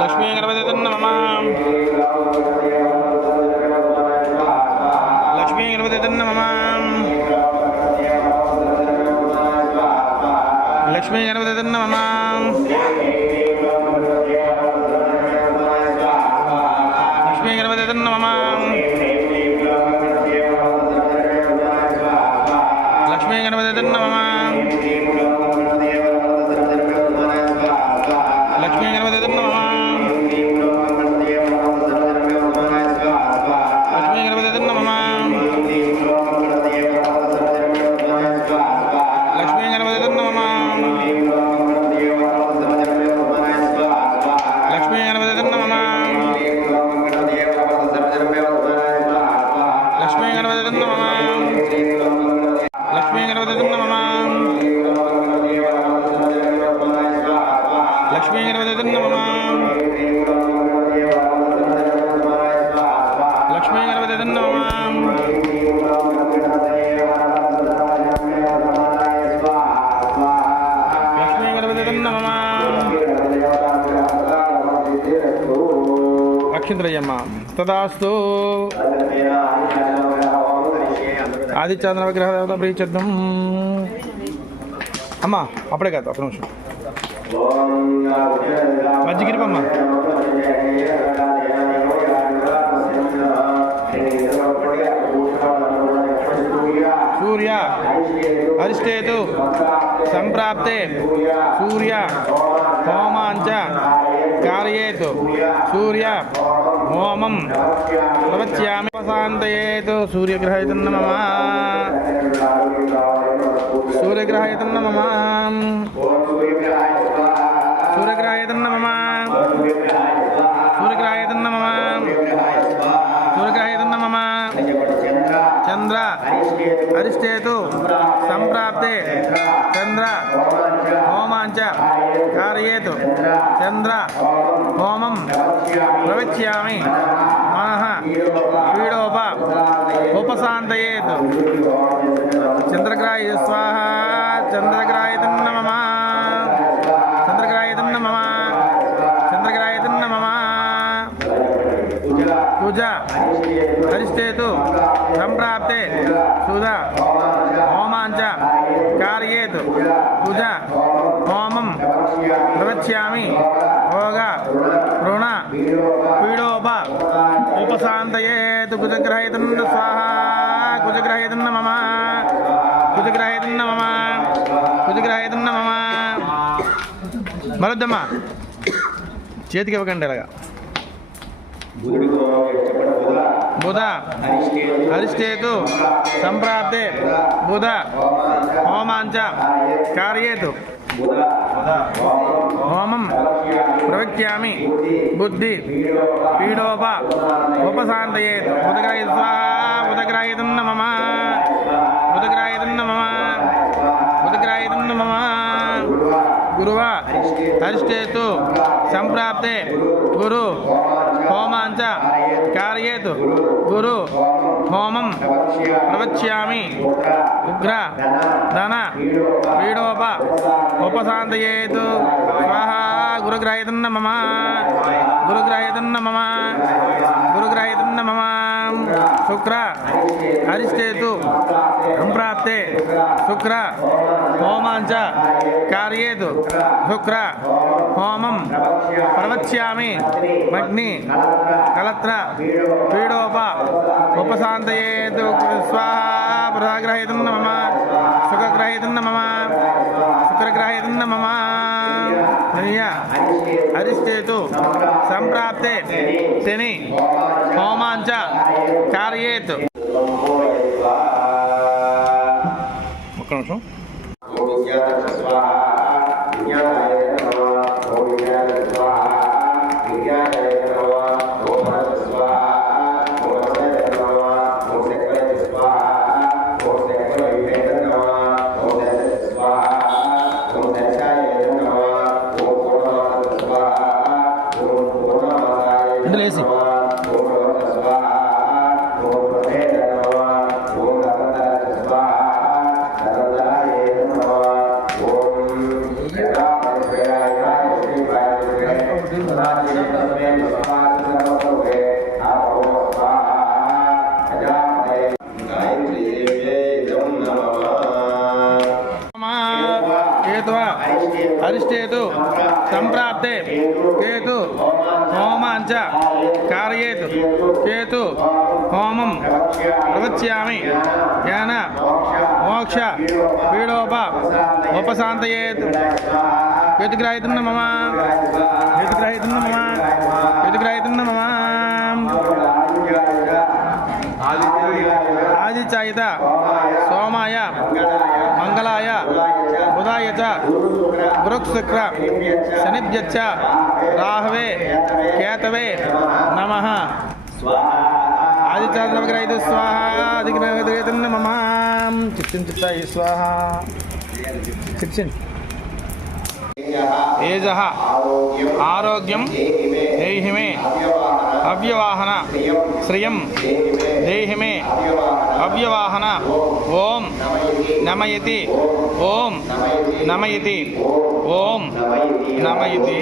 లక్ష్మీ గణపతి నమః లక్ష్మీ గణపతి నమః లక్ష్మీ గణపతి నమః లక్ష్మీ గణపతి నమః లక్ష్మీ గణపతి నమః లక్ష్మీ గణపతి నమః లక్ష్మీ గణపతి నమః లక్ష్మీ గణపతి నమః లక్ష్మీ గణపతి నమః లక్ష్మీ గణపతి నమః లక్ష్మీ గణపతి నమః లక్ష్మీ గణపతి నమః లక్ష్మీ గణపతి నమః లక్ష్మీ గణపతి నమః అక్షింతలయ్యమ్మ తదాస్తు ఆదిత్యాదన విగ్రహ దేవత ప్రీచద్దం అమ్మ అప్పుడే కాదు ఒక నిమిషం మజ్జిగిరిపమ్మ సూర్య అరిష్టేతు సంప్రాప్తే సూర్య హోమాంచ కార్యేతు సూర్య హోమం ప్రవచ్యామి ప్రశాంతయేతు సూర్యగ్రహేత నమః సూర్యగ్రహేత నమః సూర్యగ్రహేత నమః సూర్యగ్రహేత నమః సూర్యగ్రహేత నమః చంద్ర అరిష్టేతు సంప్రాప్తే చంద్ర హోమాంచ కార్యేతు చంద్ర హోమం ప్రవచ్యామి మనః పీడోప ఉపశాంతయేతు చంద్రగ్రాయ స్వాహ చంద్రగ్రాయత నమః చంద్రగ్రాయత నమః చంద్రగ్రాయత నమః పూజ అరిష్టేతు సంప్రాప్తే సుధ హోమాంచ కార్యేతు పూజ హోమం ప్రవచ్యామి భోగ రుణ పీడోప ఉపశాంతయేతు కుజగ్రహేత స్వాహ కుజగ్రహేత నమః కుజగ్రహేత నమః కుజగ్రహేత నమః మరొద్దమ్మా చేతికి ఇవ్వకండి ఇలాగా బుధ అరిష్టేతు సంప్రాప్తే బుధ హోమాంచ కార్యేతు హోమం ప్రవక్ష్యామి బుద్ధి పీడోప ఉపశాంతయేతు బుధగ్రాయ స్వాహ బుధగ్రాయత నమః బుధగ్రాయత నమః బుధగ్రాయత నమః గురువ అరిష్టేతు సంప్రాప్తే గురు హోమాంచ కార్యేతు గురు హోమం ప్రవచ్యామి ఉగ్ర ధన పీడోప ఉపశాంతయేతు స్వాహ గురుగ్రహేత నమః గురుగ్రహేత నమః గురుగ్రహేత నమః శుక్ర అరిష్టేతు సంప్రాప్తే శుక్ర హోమాంచ కార్యేతు శుక్ర హోమం ప్రవచ్యామి అగ్ని కలత్ర పీడోప ఉపశాంతయేతు స్వాహ బృహగ్రహేత నమః శుక్రగ్రహేత నమః శుక్రగ్రహేత నమః అరిష్టేతు సంప్రాప్తే శని హోమాంచ కార్యేతు ఒక్క నిమిషం లేసి అరిష్టేతు సంప్రాప్తే కేతు హోమాంచ కారయేత్ కేతు హోమం ప్రవక్ష్యామి యాన మోక్ష పీడోప ఉపశాంతయేత్ కేతుగ్రాహితం నమః కేతుగ్రాహితం నమః కేతుగ్రాహితం నమః ఆదిత్యాయత సోమాయ మంగళాయ బుధాయ చ బృహస్పత్ర శనిభ్యచ్చ రాహవే కేతవే నమః ఆదిత్యాగ్రహ స్వాహ ఆదిగ్రహ నమః చిత్తం చిత్తాయ స్వాహ చిత్తం ఏజః ఆరోగ్యం దేహి మే అవ్యవాహన శ్రియం దేహి మే అవ్యవాహన ఓం నమయతి ఓం నమయతి ఓం నమయతి